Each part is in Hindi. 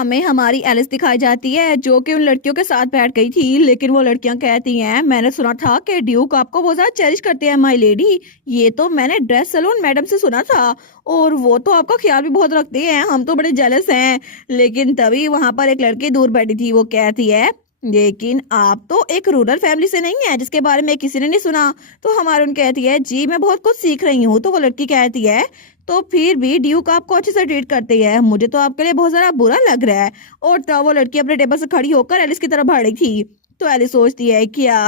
हमें हमारी एलिस दिखाई जाती है जो कि उन लड़कियों के साथ बैठ गई थी, लेकिन वो लड़कियां कहती हैं मैंने सुना था कि ड्यूक आपको बहुत ज्यादा चेरिश करते हैं माय लेडी। ये तो मैंने ड्रेस सैलून मैडम से सुना था और वो तो आपका ख्याल भी बहुत रखते हैं, हम तो बड़े जेलस हैं। लेकिन तभी वहां पर एक लड़की दूर बैठी थी, वो कहती है लेकिन आप तो एक रूरल फैमिली से नहीं है जिसके बारे में किसी ने नहीं सुना। तो हमारी उन कहती है जी मैं बहुत कुछ सीख रही हूँ। तो वो लड़की कहती है तो फिर भी ड्यूक आपको अच्छे से ट्रीट करती है, मुझे तो आपके लिए बहुत ज्यादा बुरा लग रहा है। और तब वो लड़की अपने टेबल से खड़ी होकर एलिस की तरफ बढ़ रही थी। तो एलिस सोचती है क्या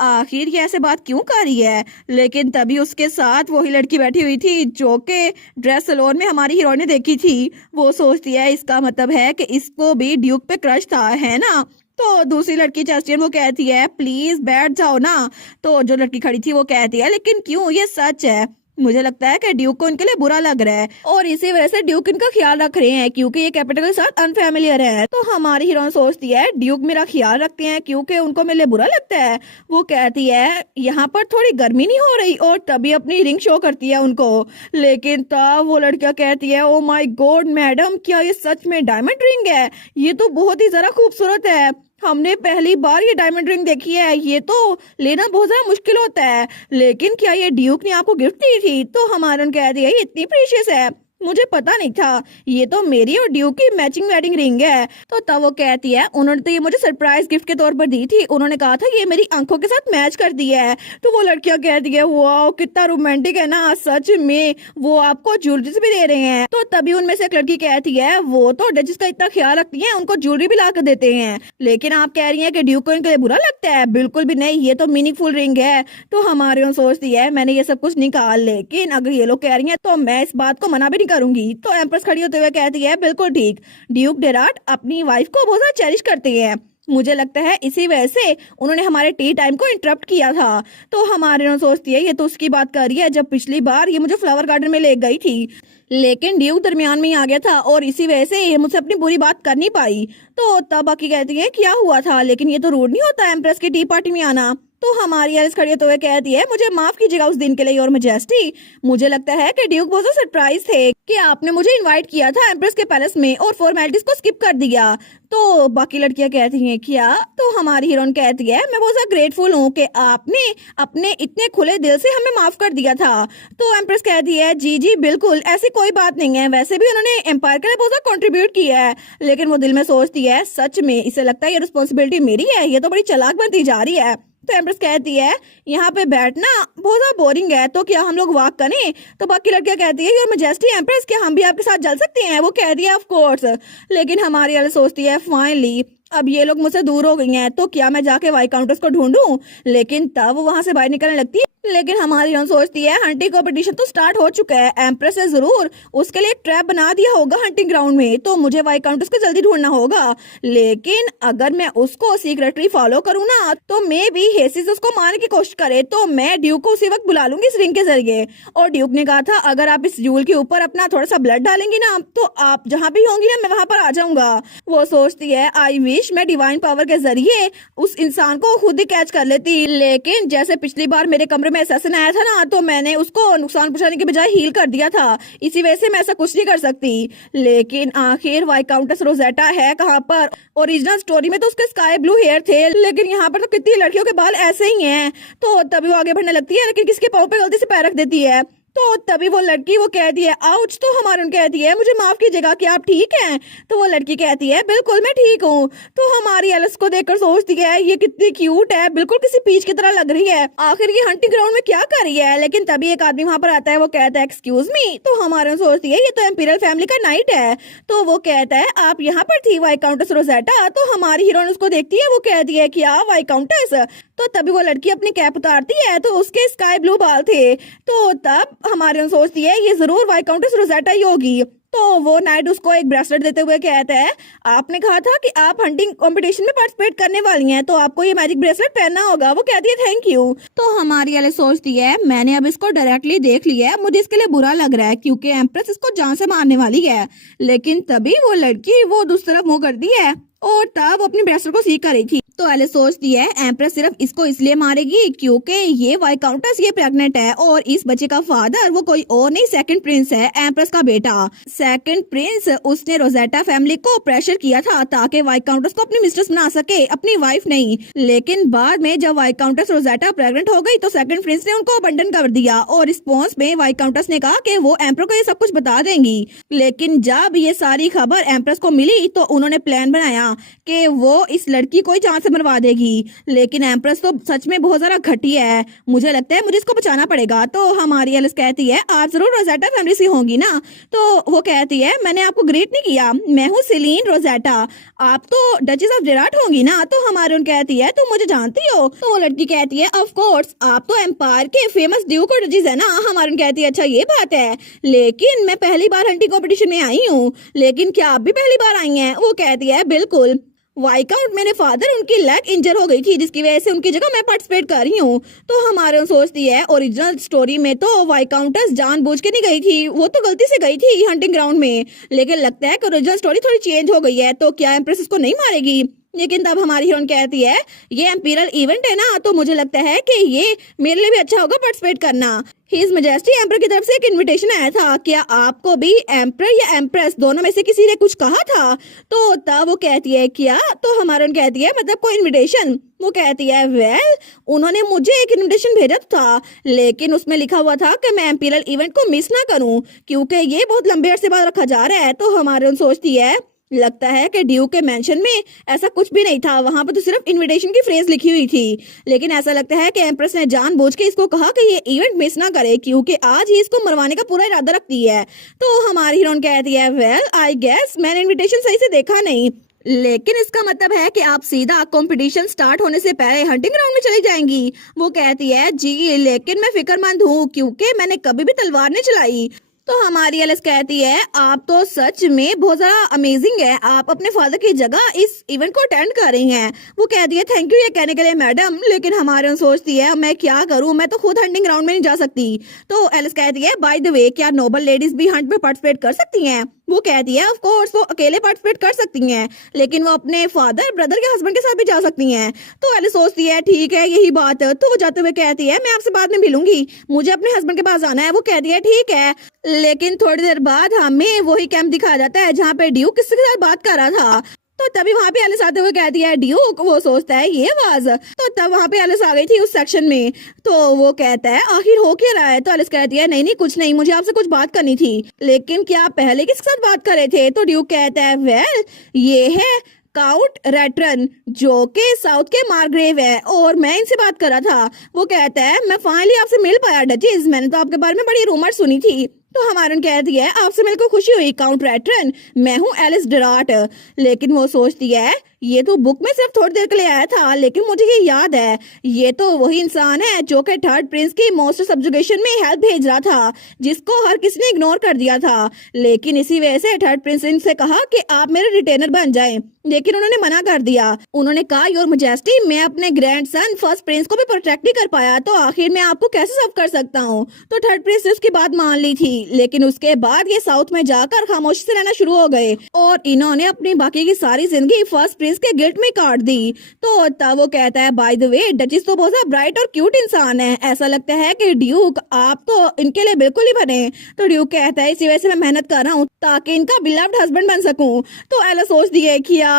आखिर ये ऐसे बात क्यों कर रही है। लेकिन तभी उसके साथ वही लड़की बैठी हुई थी जो कि ड्रेस सैलून में हमारी हीरोइन ने देखी थी। वो सोचती है इसका मतलब है कि इसको भी ड्यूक पे क्रश था, है ना। तो दूसरी लड़की जस्टिन वो कहती है प्लीज बैठ जाओ ना। तो जो लड़की खड़ी थी वो कहती है लेकिन क्यों, ये सच है, मुझे लगता है कि ड्यूक को इनके लिए बुरा लग रहा है और इसी वजह से ड्यूक इनका ख्याल रख रहे हैं क्योंकि ये कैपिटल के साथ अनफैमिलियर है। तो हमारी हीरोइन सोचती है ड्यूक मेरा ख्याल रखते हैं क्योंकि उनको मेरे लिए बुरा लगता है। वो कहती है यहाँ पर थोड़ी गर्मी नहीं हो रही और तभी अपनी रिंग शो करती है उनको। लेकिन तब वो लड़कियां कहती है ओ माय गॉड मैडम, क्या ये सच में डायमंड रिंग है? ये तो बहुत ही ज्यादा खूबसूरत है, हमने पहली बार ये डायमंड रिंग देखी है, ये तो लेना बहुत ज्यादा मुश्किल होता है। लेकिन क्या ये ड्यूक ने आपको गिफ्ट दी थी? तो हमारे उन कह दिया ये इतनी प्रीशियस है, मुझे पता नहीं था, ये तो मेरी और ड्यूक की मैचिंग वेडिंग रिंग है। तो तब वो कहती है उन्होंने तो ये मुझे सरप्राइज गिफ्ट के तौर पर दी थी, उन्होंने कहा था ये मेरी आंखों के साथ मैच कर दी है। तो वो लड़कियां कहती है वाओ कितना रोमांटिक है ना, सच में वो आपको ज्वेलरीज भी दे रहे हैं। तो तभी उनमें से एक लड़की कहती है वो तो डचेस का इतना ख्याल रखती है, उनको ज्वेलरी भी ला कर देते हैं। लेकिन आप कह रही हैं कि ड्यूक को इनके लिए बुरा लगता है? बिल्कुल भी नहीं, ये तो मीनिंगफुल रिंग है। तो हमारे उन सोचती है मैंने ये सब कुछ निकाल, लेकिन अगर ये लोग कह रही हैं तो मैं इस बात को मना भी नहीं करूंगी। तो एम्प्रेस खड़ी होते हुए कहती है बिल्कुल ठीक, ड्यूक डेराट अपनी वाइफ को बहुत ज्यादा चेरिश करते हैं, मुझे लगता है इसी वजह से उन्होंने हमारे टी टाइम को इंटरप्ट किया था। तो हमारे उन सोचती है ये तो उसकी बात कर रही है जब पिछली बार ये मुझे फ्लावर गार्डन में ले गई थी, लेकिन ड्यूक दरमियान में ही आ गया था और इसी वजह से ये मुझसे अपनी बुरी बात कर नहीं पाई। तो तब बाकी कहती है क्या हुआ था, लेकिन ये तो रूड नहीं होता एम्प्रेस की टी पार्टी में आना। तो हमारी एलिस खड़ी होते हुए कहती है मुझे माफ कीजिएगा उस दिन के लिए और मेजेस्टी, मुझे लगता है कि ड्यूक बहुत सरप्राइज थे कि आपने मुझे इनवाइट किया था एम्प्रेस के पैलेस में और फॉर्मेलिटीज को स्किप कर दिया। तो बाकी लड़कियां कहती हैं क्या? तो हमारी हीरोइन कहती है मैं बहुत ज्यादा ग्रेटफुल हूँ कि आपने अपने इतने खुले दिल से हमें माफ कर दिया था। तो एम्प्रेस कहती है जी जी बिल्कुल, ऐसी कोई बात नहीं है, वैसे भी उन्होंने एम्पायर के लिए बहुत ज्यादा कंट्रीब्यूट किया है। लेकिन वो दिल में सोचती है सच में इसे लगता है ये रिस्पॉन्सिबिलिटी मेरी है, ये तो बड़ी चालाक बनती जा रही है। तो एम्प्रेस कहती है यहाँ पे बैठना बहुत ज्यादा बोरिंग है, तो क्या हम लोग वॉक करें? तो बाकी लड़कियां कहती है योर मैजेस्टी एम्प्रेस, क्या हम भी आपके साथ चल सकते हैं? वो कहती है ऑफ कोर्स। लेकिन हमारी वाली सोचती है फाइनली अब ये लोग मुझसे दूर हो गई हैं, तो क्या मैं जाके वाई काउंटर्स को ढूंढूं? लेकिन तब वो वहां से बाहर निकलने लगती है। लेकिन हमारी हीरोइन सोचती है हंटिंग कंपटीशन तो स्टार्ट हो चुका है, एम्प्रेस ने जरूर उसके लिए एक ट्रैप बना दिया होगा हंटिंग ग्राउंड में, तो मुझे वाई काउंटर्स को जल्दी ढूंढना होगा। लेकिन अगर मैं उसको सीक्रेटली फॉलो करूँ ना तो मे भी हेसिस उसको मारने की कोशिश करे, तो मैं ड्यूक को उसी वक्त बुला लूंगी इस रिंग के जरिए। और ड्यूक ने कहा था अगर आप इस जूल के ऊपर अपना थोड़ा सा ब्लड डालेंगी ना तो आप जहाँ भी होंगी ना मैं वहां पर आ जाऊंगा। वो सोचती है आई विश मैं डिवाइन पावर के जरिए उस इंसान को खुद ही कैच कर लेती, लेकिन जैसे पिछली बार मेरे कमरे में असैसिन आया था ना तो मैंने उसको नुकसान पहुंचाने के बजाय हील कर दिया था, इसी वजह से मैं ऐसा कुछ नहीं कर सकती। लेकिन आखिर वाइकाउंटस रोजेटा है कहाँ पर? ओरिजिनल स्टोरी में तो उसके स्काई ब्लू हेयर थे, लेकिन यहाँ पर तो कितनी लड़कियों के बाल ऐसे ही हैं। तो तभी वो आगे बढ़ने लगती है लेकिन किसके पाँव पे गलती से पैर रख देती है। तो तभी वो लड़की वो कहती है आउच। तो हमारे उन कहती है मुझे माफ कीजिएगा, क्या आप ठीक हैं? तो वो लड़की कहती है बिल्कुल मैं ठीक हूँ। तो हमारी एलिस को देखकर सोचती है ये कितनी क्यूट है, बिल्कुल किसी पीच की तरह लग रही है, आखिर ये हंटिंग ग्राउंड में क्या कर रही है? लेकिन तभी एक आदमी वहां पर आता है, वो कहता है एक्सक्यूज मी। तो हमारे सोचती है ये तो एम्पीरियल फैमिली का नाइट है। तो वो कहता है आप यहाँ पर थी वाइकाउंटस रोजेटा? तो हमारी हीरोइन उसको देखती है, वो कहती है क्या वाइकाउंटस? तो तभी वो लड़की अपनी कैप उतारती है तो उसके स्काई ब्लू बाल थे। तो तब हमारे सोचती है ये जरूर वाइकाउंटस रोजेटा ही होगी। तो वो नाइट उसको एक ब्रेसलेट देते हुए कहता है आपने कहा था कि आप हंटिंग कंपटीशन में पार्टिसिपेट करने वाली हैं, तो आपको ये मैजिक ब्रेसलेट पहनना होगा। वो कहती है थैंक यू। तो हमारी वाले सोचती है मैंने अब इसको डायरेक्टली देख लिया है, मुझे इसके लिए बुरा लग रहा है क्योंकि एम्प्रेस इसको जान से मारने वाली है। लेकिन तभी वो लड़की वो दूसरी तरफ मुंह करती है और तब अपनी ब्रेसलेट को सीख कर रही थी। तो एलिस सोचती है एम्प्रेस सिर्फ इसको इसलिए मारेगी क्योंकि ये वाइकाउंटस ये प्रेग्नेंट है और इस बच्चे का फादर वो कोई और नहीं सेकंड प्रिंस है, एम्प्रेस का बेटा। सेकंड प्रिंस उसने रोजेटा फैमिली को प्रेशर किया था ताकि वाइकाउंटस को अपनी मिस्ट्रेस बना सके, अपनी वाइफ नहीं। लेकिन बाद में जब वाइकाउंटस रोजेटा प्रेग्नेंट हो गई तो सेकंड प्रिंस ने उनको अबंडन कर दिया और रिस्पॉन्स में वाइकाउंटस ने कहा कि वो एम्प्रो को ये सब कुछ बता देंगी। लेकिन जब ये सारी खबर एम्प्रेस को मिली तो उन्होंने प्लान बनाया कि वो इस लड़की को ही जान से मरवा देगी। लेकिन एम्प्रेस तो सच में बहुत ज्यादा घटिया है, मुझे लगता है मुझे इसको बचाना पड़ेगा। तो हमारी एलिस कहती है आप जरूर रोजेटा फैमिली से होंगी ना। तो वो कहती है मैंने आपको ग्रीट नहीं किया, मैं हूँ सेलिन रोजेटा, आप तो डचेस ऑफ जेराट होंगी ना। तो हमारी उन कहती है तुम मुझे जानती हो। तो वो लड़की कहती है ऑफ कोर्स, आप तो एम्पायर के फेमस ड्यूक और डचेस है ना। हमारी उन कहती है अच्छा ये बात है, लेकिन मैं पहली बार हंटिंग कॉम्पिटिशन में आई हूँ, लेकिन क्या आप भी पहली बार आई हैं। वो कहती है बिल्कुल, वाइकाउंट मेरे फादर उनकी लेग इंजर हो गई थी जिसकी वजह से उनकी जगह मैं पार्टिसिपेट कर रही हूँ। तो हमारे सोचती है ओरिजिनल स्टोरी में तो वाइकाउंटस जानबूझ के नहीं गई थी, वो तो गलती से गई थी हंटिंग ग्राउंड में। लेकिन लगता है कि ओरिजिनल स्टोरी थोड़ी चेंज हो गई है, तो क्या एम्प्रेस इसको नहीं मारेगी। लेकिन तब हमारी हीरोइन कहती है ये एम्पीरियल इवेंट है ना, तो मुझे लगता है कि ये मेरे लिए भी अच्छा होगा पार्टिसिपेट करना। हिज मैजेस्टी एम्पर की तरफ से एक इनविटेशन आया था, क्या आपको भी एम्पर या एम्प्रेस दोनों में से किसी ने कुछ कहा था। तो तब वो कहती है क्या, तो हमारा कहती है मतलब कोई इनविटेशन। वो कहती है वेल उन्होंने मुझे एक इनविटेशन भेजा था, लेकिन उसमें लिखा हुआ था कि मैं एम्पीरियल इवेंट को मिस ना करूं क्योंकि ये बहुत लंबे अरसे बाद रखा जा रहा है। तो हमारे सोचती है लगता है कि ड्यूक के मेंशन में ऐसा कुछ भी नहीं था, वहां पर तो सिर्फ इनविटेशन की फ्रेज लिखी हुई थी। लेकिन ऐसा लगता है कि एम्प्रेस ने जानबूझ के इसको कहा कि ये इवेंट मिस ना करे क्योंकि आज ही इसको मरवाने का पूरा इरादा रखती है। तो हमारी हीरोइन कहती है वेल आई गेस मैंने इनविटेशन सही से देखा नहीं, लेकिन इसका मतलब है कि आप सीधा कंपटीशन स्टार्ट होने से पहले हंटिंग ग्राउंड में चली जाएंगी। वो कहती है जी लेकिन मैं फिक्रमंद हूँ क्योंकि मैंने कभी भी तलवार नहीं चलाई। तो हमारी एलिस कहती है आप तो सच में बहुत ज्यादा अमेजिंग है, आप अपने फादर की जगह इस इवेंट को अटेंड कर रही हैं। वो कहती है थैंक यू ये कहने के लिए मैडम, लेकिन हमारे सोचती है मैं क्या करूं, मैं तो खुद हंटिंग ग्राउंड में नहीं जा सकती। तो एलिस कहती है बाय द वे क्या नोबल लेडीज भी हंट में पार्टिसिपेट कर सकती हैं। वो कहती है ऑफ कोर्स वो अकेले पार्टिसिपेट कर सकती हैं, लेकिन वो अपने फादर ब्रदर के हस्बैंड के साथ भी जा सकती हैं। तो एलिस सोचती है ठीक है यही बात। तो वो जाते हुए कहती है मैं आपसे बाद में मिलूंगी, मुझे अपने हस्बैंड के पास जाना है। वो कहती है ठीक है। लेकिन थोड़ी देर बाद हमें वही कैंप दिखाया जाता है जहाँ पे ड्यूक किसी के साथ बात कर रहा था। तो तभी वहां पे एलिस आते हुए कहती है ड्यूक। वो सोचता है ये आवाज, तो तब वहां पे एलिस आ गई थी उस सेक्शन में। तो वो कहता है आखिर हो क्या रहा है। तो एलिस कहती है नहीं नहीं कुछ नहीं, मुझे आपसे कुछ बात करनी थी। लेकिन क्या आप पहले किसके साथ बात कर रहे थे। तो ड्यूक कहता है वेल ये है काउंट रेटरन जो के साउथ के मार्ग्रेव है और मैं इनसे बात कर रहा था। वो कहता है मैं फाइनली आपसे मिल पाया डचेस, मैंने तो आपके बारे में बड़ी रूमर सुनी थी। तो हमारे कहती है आपसे मिलकर खुशी हुई काउंट रेटरन, मैं हूँ एलिस डराट। लेकिन वो सोचती है ये तो बुक में सिर्फ थोड़ी देर के लिए आया था, लेकिन मुझे ये याद है ये तो वही इंसान है जो कि थर्ड प्रिंस की मोस्ट सब्जुगेशन में हेल्प भेज रहा था, जिसको हर किसी ने इग्नोर कर दिया था। लेकिन इसी वजह से थर्ड प्रिंस से कहा कि आप मेरे रिटेनर बन जाएं, लेकिन उन्होंने मना कर दिया। उन्होंने कहा योर मैजेस्टी मैं अपने ग्रैंडसन फर्स्ट प्रिंस को भी प्रोटेक्ट नहीं कर पाया, तो आखिर मैं आपको कैसे सर्व कर सकता हूँ। तो थर्ड प्रिंस ने उसकी बात मान ली थी, लेकिन उसके बाद ये साउथ में जाकर खामोशी से रहना शुरू हो गए और इन्होंने अपनी बाकी की सारी जिंदगी फर्स्ट प्रिंस के गिल्ट में काट दी। तो तब वो कहता है बाय द वे डचेस तो बहुत ब्राइट और क्यूट इंसान है, ऐसा लगता है कि ड्यूक आप तो इनके लिए बिल्कुल ही बने। तो ड्यूक कहता है इसी वजह से मैं मेहनत कर रहा हूँ ताकि इनका बिलव्ड हस्बैंड बन सकूं। तो एला सोचती है क्या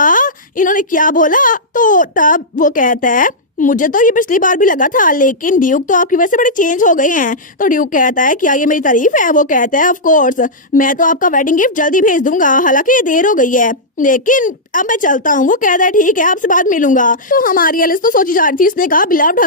इन्होंने क्या बोला। तो तब वो कहता है मुझे तो ये पिछली बार भी लगा था, लेकिन ड्यूक तो आपकी वजह से बड़े चेंज हो गए हैं। तो ड्यूक कहता है क्या ये मेरी तारीफ है। वो कहता है ऑफ कोर्स मैं तो आपका वेडिंग गिफ्ट जल्दी भेज दूंगा, हालांकि ये देर हो गई है, लेकिन अब मैं चलता हूँ। वो कहता है ठीक है आपसे बाद मिलूंगा। तो हमारी एलिस तो सोची जा रही थी, इसने कहा बिलव्ड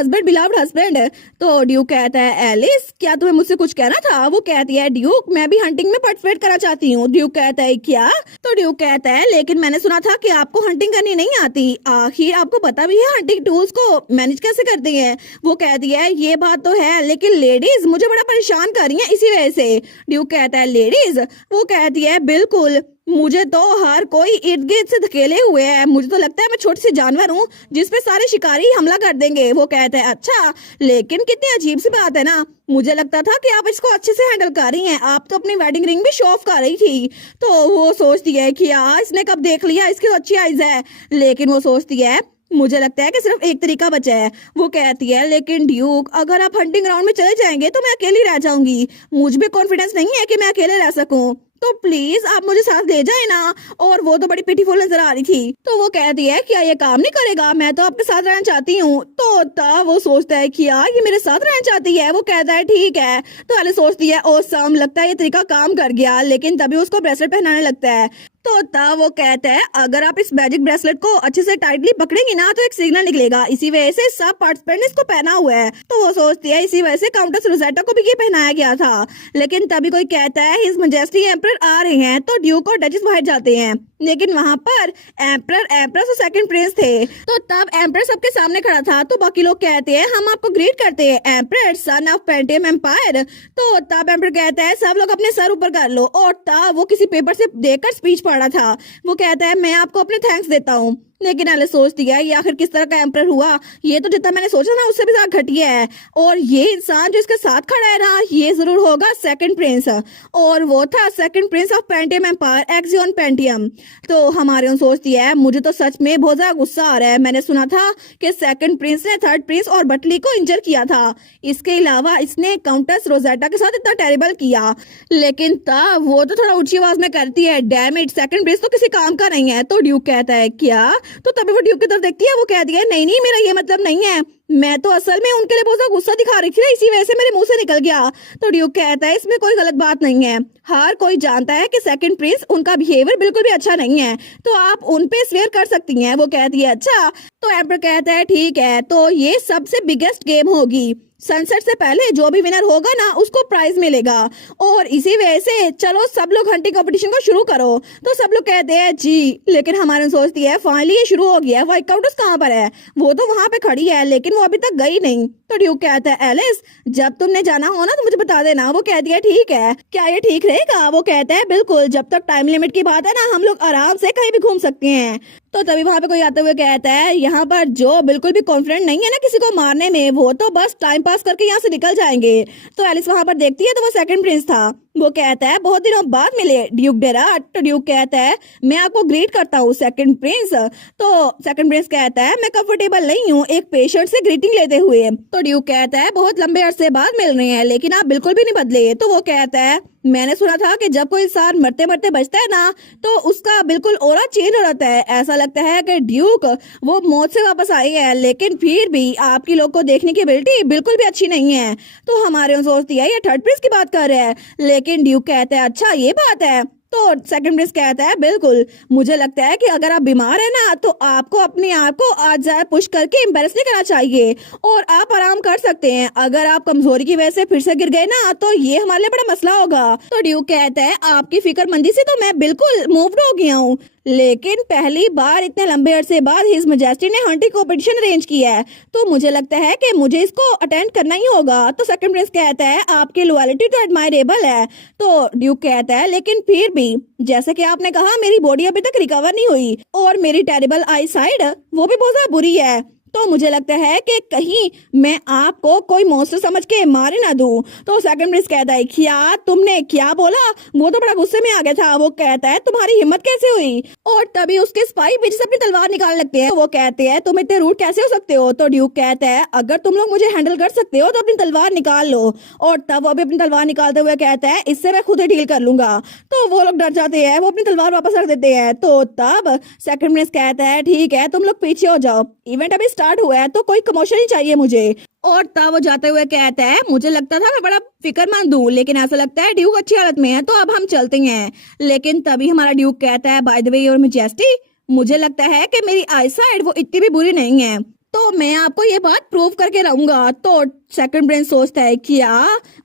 हस्बैंड। तो ड्यूक कहता है एलिस क्या तुम्हें मुझसे कुछ कहना था। वो कहती है ड्यूक मैं भी हंटिंग में पार्टिसिपेट करना चाहती हूँ। ड्यूक कहता है क्या। तो ड्यूक कहता है लेकिन मैंने सुना था कि आपको हंटिंग करनी नहीं आती, आखिर आपको पता भी है हंटिंग टूल्स को मैनेज कैसे करते हैं। वो कहती है ये बात तो है, लेकिन लेडीज मुझे बड़ा परेशान कर रही हैं इसी वजह से। ड्यूक कहता है लेडीज। वो कहती है बिल्कुल मुझे तो हर कोई इर्द गिर्द से धकेले हुए है, मुझे तो लगता है मैं छोटी सी जानवर हूँ जिसपे सारे शिकारी हमला कर देंगे। वो कहते हैं अच्छा, लेकिन कितनी अजीब सी बात है ना, मुझे लगता था कि आप इसको अच्छे से हैंडल कर रही हैं, आप तो अपनी वेडिंग रिंग भी शो ऑफ कर रही थी। तो वो सोचती है कि यार इसने कब देख लिया, इसकी तो अच्छी आइज है। लेकिन वो सोचती है मुझे लगता है कि सिर्फ एक तरीका बचा है। वो कहती है लेकिन ड्यूक अगर आप हंटिंग ग्राउंड में चले जाएंगे तो मैं अकेली रह जाऊंगी, मुझ में कॉन्फिडेंस नहीं है कि मैं अकेले रह सकूं, तो प्लीज आप मुझे साथ ले जाए ना। और वो तो बड़ी पिटीफुल नजर आ रही थी, तो वो कहती है क्या ये काम नहीं करेगा, मैं तो आपके साथ रहना चाहती हूँ। तो तब वो सोचता है कि यार ये मेरे साथ रहना चाहती है। वो कहता है ठीक है। तो एलिस सोचती है ओसम, लगता है ये तरीका काम कर गया, लेकिन तभी उसको ब्रेसलेट पहनाने लगता है। तो तब वो कहता है अगर आप इस मैजिक ब्रेसलेट को अच्छे से टाइटली पकड़ेंगी ना तो एक सिग्नल निकलेगा, इसी वजह से सब पार्टिसिपेंट ने इसको पहना हुआ है। तो वो सोचती है इसी वजह से काउंटेस रोजेटा को भी ये पहनाया गया था। लेकिन तभी कोई कहता है हिज मैजेस्टी एम्परर आ रहे हैं, तो ड्यूक और डचेस बाहर जाते हैं, लेकिन वहां पर एम्परर, एम्प्रेस और सेकंड प्रिंस थे। तो तब एम्परर सबके सामने खड़ा था, तो बाकी लोग कहते हैं हम आपको ग्रीट करते हैं emperor, son of Pentium empire. तो तब एम्परर कहता है सब लोग अपने सर ऊपर कर लो, और तब वो किसी पेपर से देखकर स्पीच पढ़ा था। वो कहता है मैं आपको अपने थैंक्स देता हूँ। लेकिन एलिस सोचती है ये आखिर किस तरह का एम्परर हुआ, ये तो जितना मैंने सोचा ना उससे भी ज्यादा घटिया है, और ये इंसान जो इसके साथ खड़ा है ना ये जरूर होगा सेकंड प्रिंस, और वो था second prince of Pentium empire, एक्सियन पेंटियम। तो हमारे सोचती है मुझे तो सच में बहुत ज्यादा गुस्सा आ रहा है, मैंने सुना था कि सेकंड प्रिंस ने थर्ड प्रिंस और बटली को इंजर किया था, इसके अलावा इसने काउंटेस रोजेटा के साथ इतना टेरिबल किया। लेकिन तब वो तो थोड़ा ऊंची आवाज में करती है डैम इट, सेकंड प्रिंस तो किसी काम का नहीं है। तो ड्यूक कहता है क्या, तो तभी वो ड्यूक की तरफ देखती है, वो कहती है नहीं नहीं मेरा ये मतलब नहीं है, मैं तो असल में उनके लिए बहुत ज्यादा गुस्सा दिखा रही थी ना, इसी वजह से मेरे मुंह से निकल गया। तो ड्यूक कहता है इसमें कोई गलत बात नहीं है, हर कोई जानता है कि सेकंड प्रिंस उनका बिहेवियर बिल्कुल भी अच्छा नहीं है, तो आप उन पे स्वेयर कर सकती हैं। वो कहती है अच्छा। तो एम्पर कहता है ठीक है, तो ये सबसे बिगेस्ट गेम होगी, सनसेट से पहले जो भी विनर होगा ना उसको प्राइज मिलेगा, और इसी वजह से चलो सब लोग हंटिंग कंपटीशन को शुरू करो। तो सब लोग कहते हैं जी, लेकिन हमारे सोचती है फाइनली ये शुरू हो गया, वो काउंटेस कहाँ पर है, वो तो वहां पे खड़ी है लेकिन वो अभी तक गई नहीं। तो ड्यूक कहता है एलिस जब तुमने जाना हो ना तो मुझे बता देना। वो कहती है ठीक है, क्या ये ठीक रहेगा। वो कहता है बिल्कुल, जब तक टाइम लिमिट की बात है ना हम लोग आराम से कहीं भी घूम सकते हैं। तो तभी वहां पे कोई आते हुए कहता है यहाँ पर जो बिल्कुल भी कॉन्फिडेंट नहीं है ना किसी को मारने में, वो तो बस टाइम पास करके यहाँ से निकल जाएंगे। तो एलिस वहां पर देखती है तो वो सेकंड प्रिंस था। वो कहता है बहुत दिनों बाद मिले ड्यूक डेराट। तो ड्यूक कहता है मैं आपको ग्रीट करता हूँ सेकंड प्रिंस। तो सेकंड प्रिंस कहता है मैं कंफर्टेबल नहीं हूँ एक पेशेंट से ग्रीटिंग लेते हुए। तो ड्यूक कहता है बहुत लंबे अरसे बाद मिल रहे हैं लेकिन आप बिल्कुल भी नहीं बदले। तो वो कहता है मैंने सुना था कि जब कोई इंसान मरते मरते बचता है ना तो उसका बिल्कुल ऑरा चेंज हो जाता है, ऐसा लगता है कि ड्यूक वो मौत से वापस आई है, लेकिन फिर भी आपकी लोग को देखने की एबिलिटी बिल्कुल भी अच्छी नहीं है। तो हमारे सोचती है ये थर्ड प्रिंस की बात कर रहे हैं, लेकिन ड्यूक कहता है अच्छा ये बात है। तो सेकंड प्रिंस कहता है बिल्कुल, मुझे लगता है कि अगर आप बीमार है ना तो आपको अपने आप को आज ज्यादा पुश करके एम्बेरस नहीं करना चाहिए और आप आराम कर सकते हैं। अगर आप कमजोरी की वजह से फिर से गिर गए ना तो ये हमारे लिए बड़ा मसला होगा। तो ड्यूक कहता है आपकी फिक्रमंदी से तो मैं बिल्कुल मूव्ड हो गया हूँ, लेकिन पहली बार इतने लंबे अरसे बाद हिज मैजेस्टी ने हंटिंग कॉम्पिटिशन अरेंज किया है तो मुझे लगता है कि मुझे इसको अटेंड करना ही होगा। तो सेकंड प्रिंस कहता है आपकी लॉयल्टी तो एडमायरेबल है। तो ड्यूक कहता है लेकिन फिर भी जैसे कि आपने कहा मेरी बॉडी अभी तक रिकवर नहीं हुई और मेरी टेरिबल आई साइड वो भी बहुत ज्यादा बुरी है, तो मुझे लगता है कि कहीं मैं आपको कोई मॉन्स्टर समझ के मारे ना दूं। तो सेकंड प्रिंस कहता है क्या तुमने क्या बोला। वो तो बड़ा गुस्से में आ गया था। वो कहता है तुम्हारी हिम्मत कैसे हुई, और तभी उसके स्पाई पीछे से अपनी तलवार निकालने लगते हैं। तो वो कहते हैं तुम इतने रूड कैसे हो सकते हो। तो ड्यूक कहता है अगर तुम लोग मुझे हैंडल कर सकते हो तो अपनी तलवार निकाल लो, और तब वो भी अपनी तलवार निकालते हुए कहता है इससे मैं खुद ही डील कर लूंगा। तो वो लोग डर जाते हैं, वो अपनी तलवार वापस रख देते हैं। तो तब सेकंड प्रिंस कहता है ठीक है तुम लोग पीछे हो जाओ, इवेंट अभी स्टार्ट हुआ है तो कोई कमोशन ही चाहिए मुझे। और तब वो जाते हुए कहता है मुझे लगता था मैं बड़ा फिक्रमंद हूँ लेकिन ऐसा लगता है ड्यूक अच्छी हालत में है तो अब हम चलते हैं। लेकिन तभी हमारा ड्यूक कहता है by the way your majesty मुझे लगता है कि मेरी आईसाइट वो इतनी भी बुरी नहीं है, तो मैं आपको ये बात प्रूव करके रहूंगा। तो सेकंड प्रिंस सोचता है क्या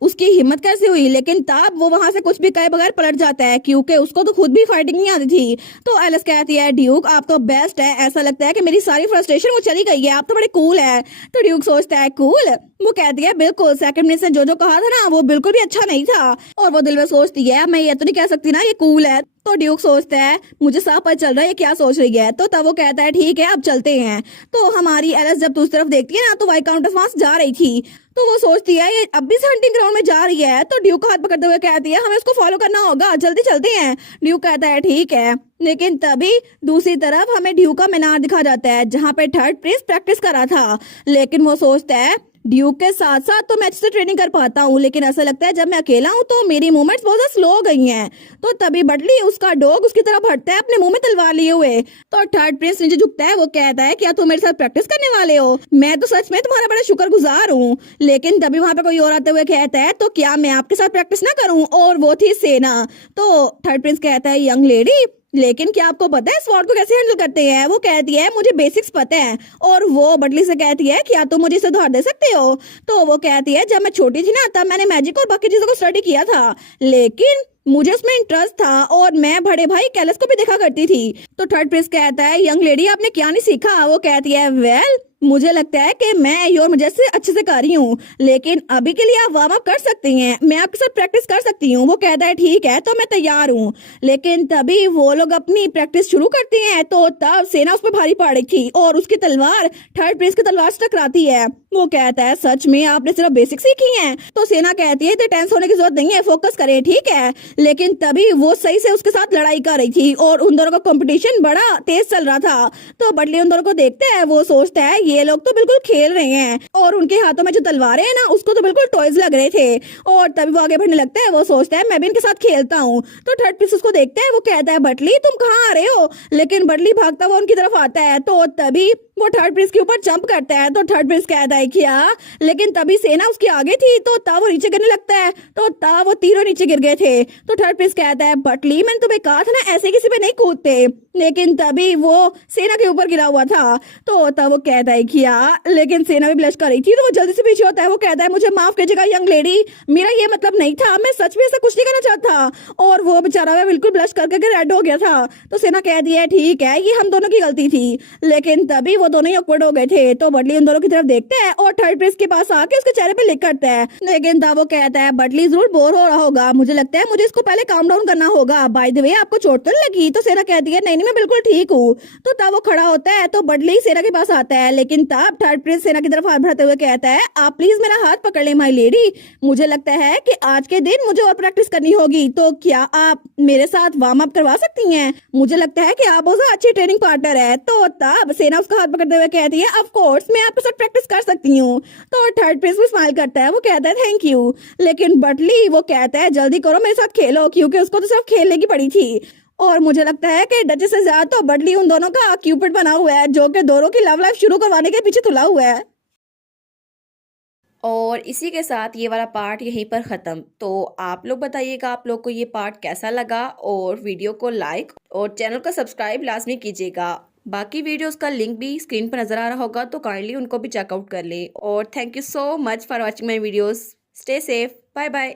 उसकी हिम्मत कैसे हुई, लेकिन तब वो वहां से कुछ भी कहे बगैर पलट जाता है क्योंकि उसको तो खुद भी फाइटिंग नहीं आती थी। तो एलिस कहती है ड्यूक आप तो बेस्ट है, ऐसा लगता है कि मेरी सारी फ्रस्ट्रेशन वो चली गई है, आप तो बड़े कूल है। तो ड्यूक सोचता है कूल। वो कहती है बिल्कुल सेकंड प्रिंस ने जो कहा था ना वो बिल्कुल भी अच्छा नहीं था, और वो दिल में सोचती है मैं ये तो नहीं कह सकती ना ये कूल है। तो ड्यूक सोचता है मुझे साफ पता चल रहा है ये क्या सोच रही है। तो तब वो कहता है ठीक है अब चलते हैं। तो हमारी एलिस जब दूसरी तरफ देखती है ना तो वाइट काउंटेस वहां से जा रही थी। तो वो सोचती है ये अब भी हंटिंग ग्राउंड में जा रही है, तो ड्यूक हाथ पकड़ते हुए कहती है हमें उसको फॉलो करना होगा, जल्दी चलते हैं। ड्यूक कहता है ठीक है। लेकिन तभी दूसरी तरफ हमें ड्यूक का मीनार दिखा जाता है जहाँ पे थर्ड प्रिंस प्रैक्टिस कर रहा था। लेकिन वो सोचता है ड्यूक के साथ साथ तो मैं अच्छे से ट्रेनिंग कर पाता हूँ, लेकिन ऐसा लगता है जब मैं अकेला हूँ तो मेरी मूवमेंट्स बहुत ज्यादा स्लो हो गई हैं। तो तभी बटली उसका डॉग उसकी तरफ हटता है अपने मुंह में तलवार लिए हुए। तो थर्ड प्रिंस नीचे झुकता है, वो कहता है क्या तुम मेरे साथ प्रैक्टिस करने वाले हो? मैं तो सच में तुम्हारा बड़ा शुक्रगुजार हूँ। लेकिन तभी वहां पे कोई और आते हुए कहता है तो क्या मैं आपके साथ प्रैक्टिस ना करूँ? और वो थी सेना। तो थर्ड प्रिंस कहता है यंग लेडी, लेकिन क्या आपको पता है स्वॉर्ड को कैसे हैंडल करते हैं? वो कहती है मुझे बेसिक्स पता है। और वो बटली से कहती है क्या तुम मुझे इसे उधार दे सकते हो? तो वो कहती है जब मैं छोटी थी ना तब मैंने मैजिक और बाकी चीजों को स्टडी किया था, लेकिन मुझे उसमें इंटरेस्ट था और मैं बड़े भाई कैलस को भी देखा करती थी। तो थर्ड प्रिंस कहता है यंग लेडी आपने क्या नहीं सीखा? वो कहती है वेल मुझे लगता है कि मैं योर मुझे से अच्छे से कर रही हूँ, लेकिन अभी के लिए आप वार्म अप कर सकती हैं, मैं आपके साथ प्रैक्टिस कर सकती हूँ। वो कहता है ठीक है तो मैं तैयार हूँ। लेकिन तभी वो लोग अपनी प्रैक्टिस शुरू करते हैं तो तब सेना उस पर भारी पड़ रही थी और उसकी तलवार थर्ड प्रिंस की तलवार से टकराती है। वो कहता है सच में आपने सिर्फ बेसिक सीखी है? तो सेना कहती है टेंस होने की जरूरत नहीं है, फोकस करें ठीक है। लेकिन तभी वो सही से उसके साथ लड़ाई कर रही थी और उन दोनों का कंपटीशन बड़ा तेज चल रहा था। तो बटली उन दोनों को देखते हैं, वो सोचता है ये लोग तो बिल्कुल खेल रहे हैं और उनके हाथों में जो तलवारें हैं ना उसको तो बिल्कुल टॉयज लग रहे थे। और तभी वो आगे बढ़ने लगता है, वो सोचता है मैं भी इनके साथ खेलता हूँ। तो थर्ड प्रिंस उसको देखता है, वो कहता है बटली तुम कहाँ आ रहे हो? लेकिन बटली भागता हुआ उनकी तरफ आता है। तो तभी वो थर्ड प्रिंस के ऊपर जंप करता है। तो थर्ड प्रिंस कहता है क्या? लेकिन तभी सेना उसके आगे थी तो तब वो नीचे गिरने लगता है, तो तब वो तीनों नीचे गिर गए थे। तो थर्ड प्रिंस कहता है बटली मैंने तुम्हें कहा था ना ऐसे किसी पे नहीं कूदते। लेकिन तभी वो सेना के ऊपर गिरा हुआ था। तो तब वो कहता है क्या? लेकिन सेना भी ब्लश कर रही थी तो वो जल्दी से पीछे होता है। वो कहता है मुझे माफ कीजिएगा यंग लेडी, मेरा ये मतलब नहीं था, मैं सच में ऐसा कुछ नहीं करना चाहता। और वो बेचारा हुआ बिल्कुल ब्लश करके रेड हो गया था। तो सेना कह दिया ठीक है ये हम दोनों की गलती थी। लेकिन तभी वो दोनों ही ऑकवर्ड हो गए थे। तो बटली उन दोनों की तरफ देखता है और थर्ड प्रिंस के पास आके उसके चेहरे पे लिख करता है। लेकिन तब वो कहता है बटली जरूर बोर हो रहा होगा, मुझे लगता है मुझे इसको पहले काम डाउन करना होगा। बाय द वे आपको चोट तो नहीं लगी? तो सेना कहती है नहीं नहीं मैं बिल्कुल ठीक हूँ। तो तब वो खड़ा होता है तो बटली सेना के पास आता है। लेकिन तब थर्ड प्रिंस सेना की तरफ हाथ बढ़ाते हुए कहता है आप प्लीज मेरा हाथ पकड़ ले माय लेडी, मुझे लगता है कि आज के दिन मुझे और प्रैक्टिस करनी होगी, तो क्या आप मेरे साथ वार्म अप करवा सकती हैं? मुझे लगता है कि आप बहुत अच्छी ट्रेनिंग पार्टनर है। तो तब सेना उसका हाथ पकड़ते हुए कहती है ऑफ कोर्स मैं आपके साथ प्रैक्टिस कर सकती हूँ। तो थर्ड प्रिंस भी स्माइल करता है, वो कहता है थैंक यू। लेकिन बटली वो कहता है जल्दी करो मेरे साथ खेलो, क्योंकि उसको तो सिर्फ खेलने की पड़ी थी। और मुझे लगता है कि डचेस से ज्यादा तो बटली उन दोनों का क्यूपिड बना हुआ है जो कि दोनों की लव लाइफ शुरू करवाने के पीछे तुला हुआ है। और इसी के साथ ये वाला पार्ट यहीं पर ख़त्म। तो आप लोग बताइएगा आप लोग को ये पार्ट कैसा लगा, और वीडियो को लाइक और चैनल को सब्सक्राइब लाजमी कीजिएगा। बाकी वीडियोस का लिंक भी स्क्रीन पर नज़र आ रहा होगा, तो काइंडली उनको भी चेकआउट कर लें। और thank you so much for watching my videos. Stay safe, bye bye.